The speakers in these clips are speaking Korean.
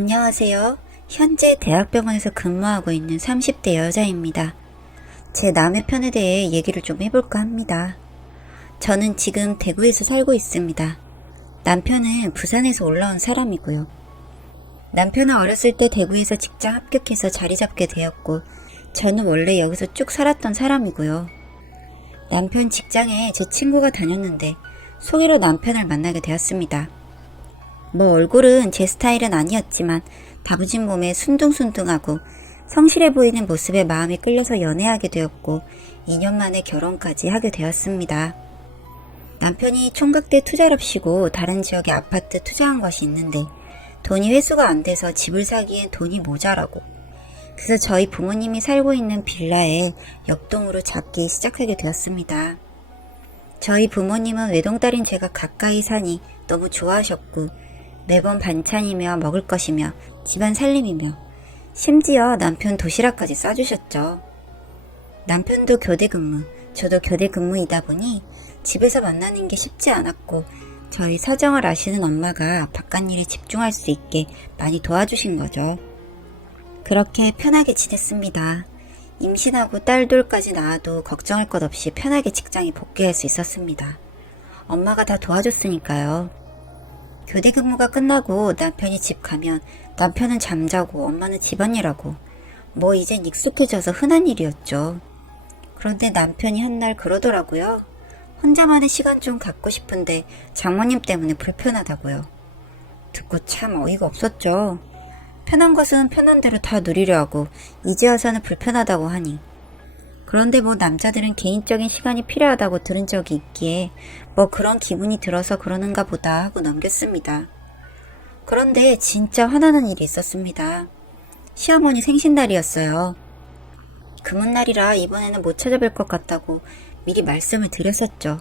안녕하세요. 현재 대학병원에서 근무하고 있는 30대 여자입니다. 제 남의 편에 대해 얘기를 좀 해볼까 합니다. 저는 지금 대구에서 살고 있습니다. 남편은 부산에서 올라온 사람이고요. 남편은 어렸을 때 대구에서 직장 합격해서 자리 잡게 되었고, 저는 원래 여기서 쭉 살았던 사람이고요. 남편 직장에 제 친구가 다녔는데 소개로 남편을 만나게 되었습니다. 뭐 얼굴은 제 스타일은 아니었지만 다부진 몸에 순둥순둥하고 성실해 보이는 모습에 마음이 끌려서 연애하게 되었고 2년 만에 결혼까지 하게 되었습니다. 남편이 총각대 투자랍시고 다른 지역에 아파트 투자한 것이 있는데 돈이 회수가 안 돼서 집을 사기엔 돈이 모자라고, 그래서 저희 부모님이 살고 있는 빌라에 옆동으로 잡기 시작하게 되었습니다. 저희 부모님은 외동딸인 제가 가까이 사니 너무 좋아하셨고 매번 반찬이며 먹을 것이며 집안 살림이며 심지어 남편 도시락까지 싸주셨죠. 남편도 교대 근무, 저도 교대 근무이다 보니 집에서 만나는 게 쉽지 않았고 저희 사정을 아시는 엄마가 바깥일에 집중할 수 있게 많이 도와주신 거죠. 그렇게 편하게 지냈습니다. 임신하고 딸둘까지 낳아도 걱정할 것 없이 편하게 직장에 복귀할 수 있었습니다. 엄마가 다 도와줬으니까요. 교대 근무가 끝나고 남편이 집 가면 남편은 잠자고 엄마는 집안일하고 뭐 이젠 익숙해져서 흔한 일이었죠. 그런데 남편이 한날 그러더라고요. 혼자만의 시간 좀 갖고 싶은데 장모님 때문에 불편하다고요. 듣고 참 어이가 없었죠. 편한 것은 편한 대로 다 누리려 하고 이제 와서는 불편하다고 하니. 그런데 뭐 남자들은 개인적인 시간이 필요하다고 들은 적이 있기에 뭐 그런 기분이 들어서 그러는가 보다 하고 넘겼습니다. 그런데 진짜 화나는 일이 있었습니다. 시어머니 생신날이었어요. 금은날이라 이번에는 못 찾아뵐 것 같다고 미리 말씀을 드렸었죠.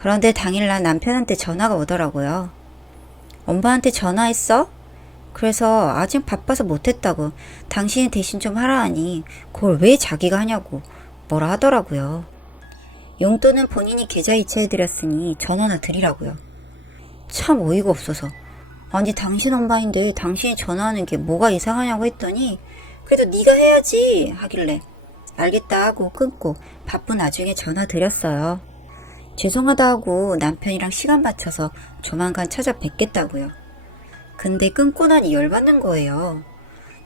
그런데 당일날 남편한테 전화가 오더라고요. 엄마한테 전화했어? 그래서 아직 바빠서 못했다고, 당신이 대신 좀 하라 하니 그걸 왜 자기가 하냐고 뭐라 하더라고요. 용돈은 본인이 계좌 이체해드렸으니 전화나 드리라고요. 참 어이가 없어서, 아니 당신 엄마인데 당신이 전화하는 게 뭐가 이상하냐고 했더니 그래도 네가 해야지 하길래 알겠다 하고 끊고 바쁜 나중에 전화 드렸어요. 죄송하다 하고 남편이랑 시간 맞춰서 조만간 찾아뵙겠다고요. 근데 끊고 나니 열받는 거예요.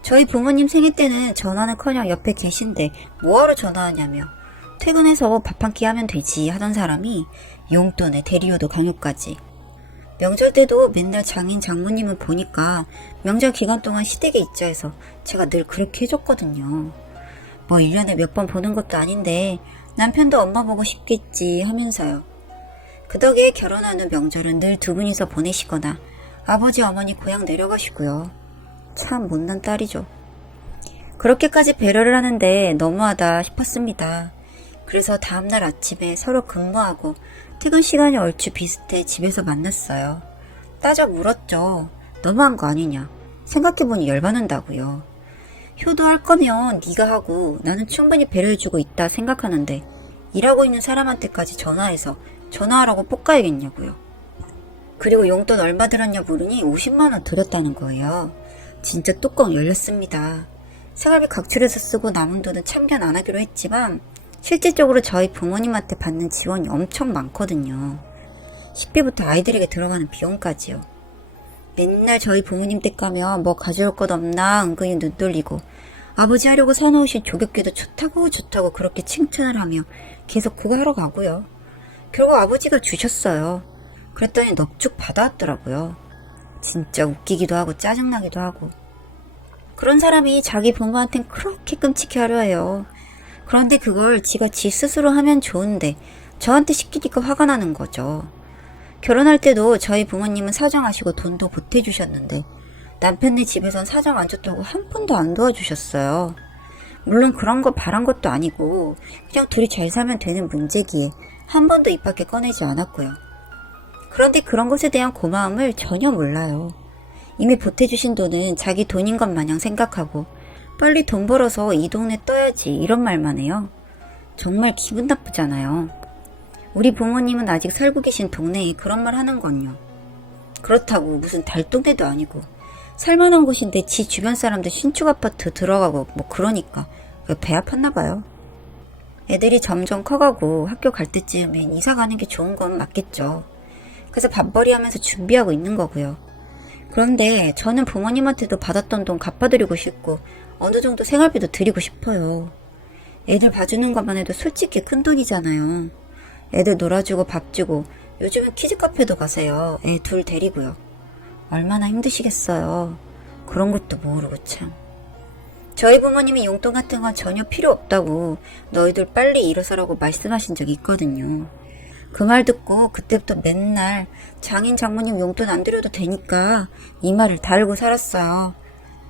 저희 부모님 생일 때는 전화는커녕 옆에 계신데 뭐하러 전화하냐며, 퇴근해서 밥 한 끼 하면 되지 하던 사람이 용돈에 대리요도 강요까지. 명절 때도 맨날 장인 장모님을 보니까 명절 기간 동안 시댁에 있자 해서 제가 늘 그렇게 해줬거든요. 뭐 1년에 몇 번 보는 것도 아닌데 남편도 엄마 보고 싶겠지 하면서요. 그 덕에 결혼한 후 명절은 늘 두 분이서 보내시거나 아버지 어머니 고향 내려가시고요. 참 못난 딸이죠. 그렇게까지 배려를 하는데 너무하다 싶었습니다. 그래서 다음날 아침에 서로 근무하고 퇴근 시간이 얼추 비슷해 집에서 만났어요. 따져 물었죠. 너무한 거 아니냐. 생각해보니 열받는다고요. 효도할 거면 네가 하고 나는 충분히 배려해주고 있다 생각하는데 일하고 있는 사람한테까지 전화해서 전화하라고 볶아야겠냐고요. 그리고 용돈 얼마 들었냐 물으니 50만원 들였다는 거예요. 진짜 뚜껑 열렸습니다. 생활비 각출해서 쓰고 남은 돈은 참견 안 하기로 했지만 실질적으로 저희 부모님한테 받는 지원이 엄청 많거든요. 식비부터 아이들에게 들어가는 비용까지요. 맨날 저희 부모님 댁 가면 뭐 가져올 것 없나 은근히 눈 돌리고, 아버지 하려고 사놓으신 조격기도 좋다고 그렇게 칭찬을 하며 계속 그거 하러 가고요. 결국 아버지가 주셨어요. 그랬더니 넙죽 받아왔더라고요. 진짜 웃기기도 하고 짜증나기도 하고. 그런 사람이 자기 부모한텐 그렇게 끔찍해 하려 해요. 그런데 그걸 지가 지 스스로 하면 좋은데 저한테 시키니까 화가 나는 거죠. 결혼할 때도 저희 부모님은 사정하시고 돈도 보태주셨는데 남편네 집에선 사정 안 줬다고 한 푼도 안 도와주셨어요. 물론 그런 거 바란 것도 아니고 그냥 둘이 잘 살면 되는 문제기에 한 번도 입 밖에 꺼내지 않았고요. 그런데 그런 것에 대한 고마움을 전혀 몰라요. 이미 보태주신 돈은 자기 돈인 것 마냥 생각하고 빨리 돈 벌어서 이 동네 떠야지 이런 말만 해요. 정말 기분 나쁘잖아요. 우리 부모님은 아직 살고 계신 동네에 그런 말 하는 건요. 그렇다고 무슨 달동네도 아니고 살만한 곳인데 지 주변 사람들 신축 아파트 들어가고 뭐 그러니까 배 아팠나 봐요. 애들이 점점 커가고 학교 갈 때쯤엔 이사 가는 게 좋은 건 맞겠죠. 그래서 밥벌이 하면서 준비하고 있는 거고요. 그런데 저는 부모님한테도 받았던 돈 갚아드리고 싶고 어느 정도 생활비도 드리고 싶어요. 애들 봐주는 것만 해도 솔직히 큰 돈이잖아요. 애들 놀아주고 밥 주고 요즘은 키즈카페도 가세요. 애 둘 데리고요. 얼마나 힘드시겠어요. 그런 것도 모르고 참. 저희 부모님이 용돈 같은 건 전혀 필요 없다고 너희들 빨리 일어서라고 말씀하신 적이 있거든요. 그 말 듣고 그때부터 맨날 장인 장모님 용돈 안 드려도 되니까 이 말을 달고 살았어요.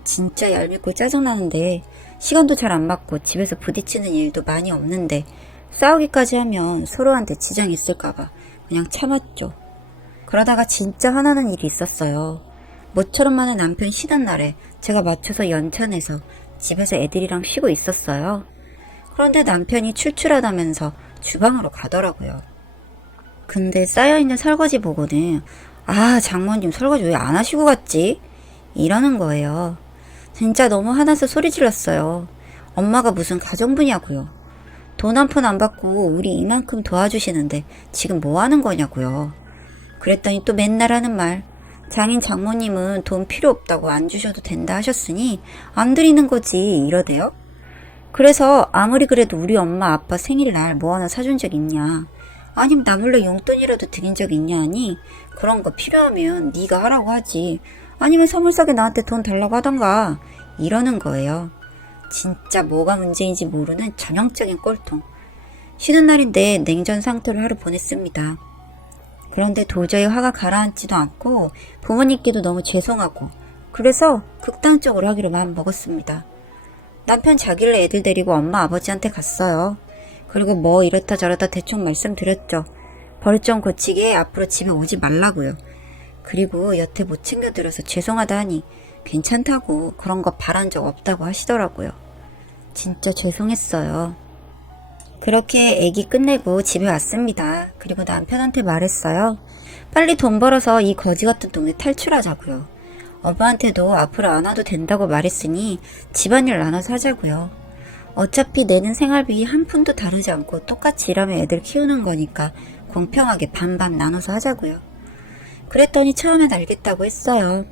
진짜 얄밉고 짜증나는데 시간도 잘 안 맞고 집에서 부딪히는 일도 많이 없는데 싸우기까지 하면 서로한테 지장이 있을까봐 그냥 참았죠. 그러다가 진짜 화나는 일이 있었어요. 모처럼 만에 남편 쉬던 날에 제가 맞춰서 연차내서 집에서 애들이랑 쉬고 있었어요. 그런데 남편이 출출하다면서 주방으로 가더라고요. 근데 쌓여있는 설거지 보고는 장모님 설거지 왜 안 하시고 갔지? 이러는 거예요. 진짜 너무 화나서 소리 질렀어요. 엄마가 무슨 가정부냐고요. 돈 한 푼 안 받고 우리 이만큼 도와주시는데 지금 뭐 하는 거냐고요. 그랬더니 또 맨날 하는 말. 장인 장모님은 돈 필요 없다고 안 주셔도 된다 하셨으니 안 드리는 거지 이러대요. 그래서 아무리 그래도 우리 엄마 아빠 생일날 뭐 하나 사준 적 있냐. 아니면 나 몰래 용돈이라도 드린 적 있냐 하니 그런 거 필요하면 네가 하라고 하지. 아니면 선물 싸게 나한테 돈 달라고 하던가 이러는 거예요. 진짜 뭐가 문제인지 모르는 전형적인 꼴통. 쉬는 날인데 냉전 상태로 하루 보냈습니다. 그런데 도저히 화가 가라앉지도 않고 부모님께도 너무 죄송하고 그래서 극단적으로 하기로 마음 먹었습니다. 남편 자길래 애들 데리고 엄마 아버지한테 갔어요. 그리고 뭐 이렇다 저렇다 대충 말씀드렸죠. 버릇 좀 고치게 앞으로 집에 오지 말라고요. 그리고 여태 못 챙겨드려서 죄송하다 하니 괜찮다고 그런 거 바란 적 없다고 하시더라고요. 진짜 죄송했어요. 그렇게 애기 끝내고 집에 왔습니다. 그리고 남편한테 말했어요. 빨리 돈 벌어서 이 거지 같은 동네 탈출하자고요. 엄마한테도 앞으로 안 와도 된다고 말했으니 집안일 나눠서 하자고요. 어차피 내는 생활비 한 푼도 다르지 않고 똑같이 일하면 애들 키우는 거니까 공평하게 반반 나눠서 하자고요. 그랬더니 처음엔 알겠다고 했어요.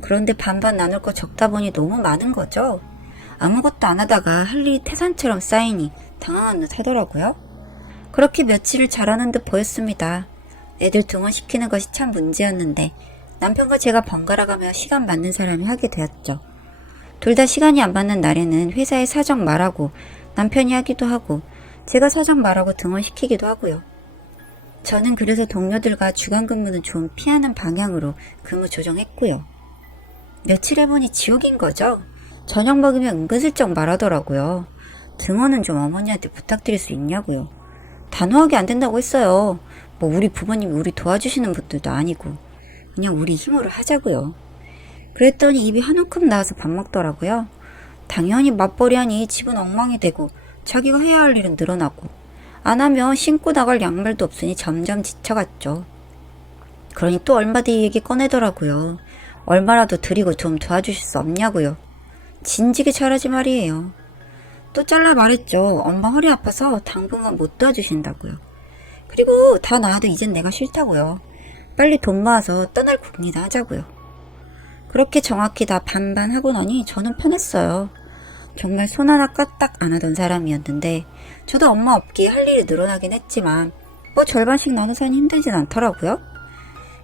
그런데 반반 나눌 거 적다 보니 너무 많은 거죠. 아무것도 안 하다가 할 일이 태산처럼 쌓이니 당황한 듯 하더라고요. 그렇게 며칠을 잘하는 듯 보였습니다. 애들 등원시키는 것이 참 문제였는데 남편과 제가 번갈아가며 시간 맞는 사람이 하게 되었죠. 둘 다 시간이 안 맞는 날에는 회사에 사정 말하고 남편이 하기도 하고 제가 사정 말하고 등원시키기도 하고요. 저는 그래서 동료들과 주간 근무는 좀 피하는 방향으로 근무 조정했고요. 며칠 해보니 지옥인 거죠. 저녁 먹으면 은근슬쩍 말하더라고요. 등원은 좀 어머니한테 부탁드릴 수 있냐고요. 단호하게 안 된다고 했어요. 뭐 우리 부모님이 우리 도와주시는 분들도 아니고 그냥 우리 힘으로 하자고요. 그랬더니 입이 한 움큼 나와서 밥 먹더라고요. 당연히 맞벌이 하니 집은 엉망이 되고 자기가 해야 할 일은 늘어나고 안 하면 신고 나갈 양말도 없으니 점점 지쳐갔죠. 그러니 또 얼마 뒤 얘기 꺼내더라고요. 얼마라도 드리고 좀 도와주실 수 없냐고요. 진지게 잘하지 말이에요. 또 잘라 말했죠. 엄마 허리 아파서 당분간 못 도와주신다고요. 그리고 다 나아도 이젠 내가 싫다고요. 빨리 돈 모아서 떠날 국리나 하자고요. 그렇게 정확히 다 반반 하고 나니 저는 편했어요. 정말 손 하나 까딱 안 하던 사람이었는데 저도 엄마 없기에 할 일이 늘어나긴 했지만 뭐 절반씩 나눠서 하니 힘들진 않더라고요.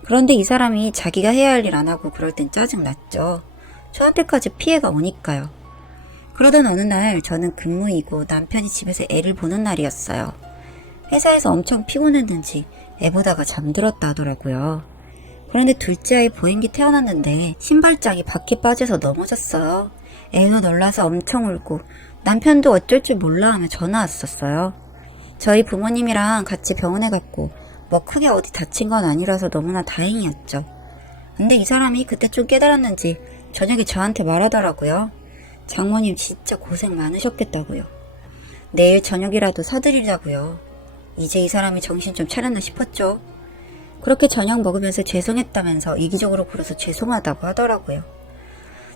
그런데 이 사람이 자기가 해야 할 일 안 하고 그럴 땐 짜증났죠. 저한테까지 피해가 오니까요. 그러던 어느 날 저는 근무이고 남편이 집에서 애를 보는 날이었어요. 회사에서 엄청 피곤했는지 애 보다가 잠들었다 하더라고요. 그런데 둘째 아이 보행기 태어났는데 신발장이 밖에 빠져서 넘어졌어요. 애도 놀라서 엄청 울고 남편도 어쩔 줄 몰라 하며 전화 왔었어요. 저희 부모님이랑 같이 병원에 갔고 뭐 크게 어디 다친 건 아니라서 너무나 다행이었죠. 근데 이 사람이 그때 좀 깨달았는지 저녁에 저한테 말하더라고요. 장모님 진짜 고생 많으셨겠다고요. 내일 저녁이라도 사드리자고요. 이제 이 사람이 정신 좀 차렸나 싶었죠. 그렇게 저녁 먹으면서 죄송했다면서 이기적으로 굴어서 죄송하다고 하더라고요.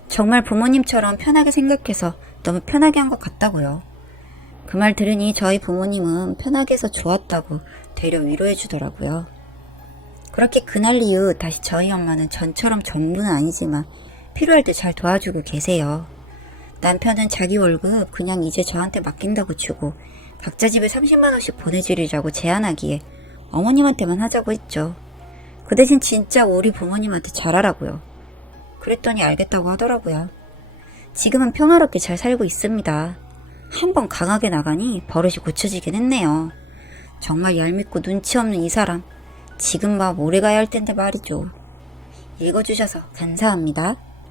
정말 부모님처럼 편하게 생각해서 너무 편하게 한 것 같다고요. 그 말 들으니 저희 부모님은 편하게 해서 좋았다고 되려 위로해 주더라고요. 그렇게 그날 이후 다시 저희 엄마는 전처럼 전부는 아니지만 필요할 때 잘 도와주고 계세요. 남편은 자기 월급 그냥 이제 저한테 맡긴다고 주고 각자 집에 30만 원씩 보내주리라고 제안하기에 어머님한테만 하자고 했죠. 그 대신 진짜 우리 부모님한테 잘하라고요. 그랬더니 알겠다고 하더라고요. 지금은 평화롭게 잘 살고 있습니다. 한번 강하게 나가니 버릇이 고쳐지긴 했네요. 정말 얄밉고 눈치 없는 이 사람. 지금 막 오래 가야 할 텐데 말이죠. 읽어주셔서 감사합니다.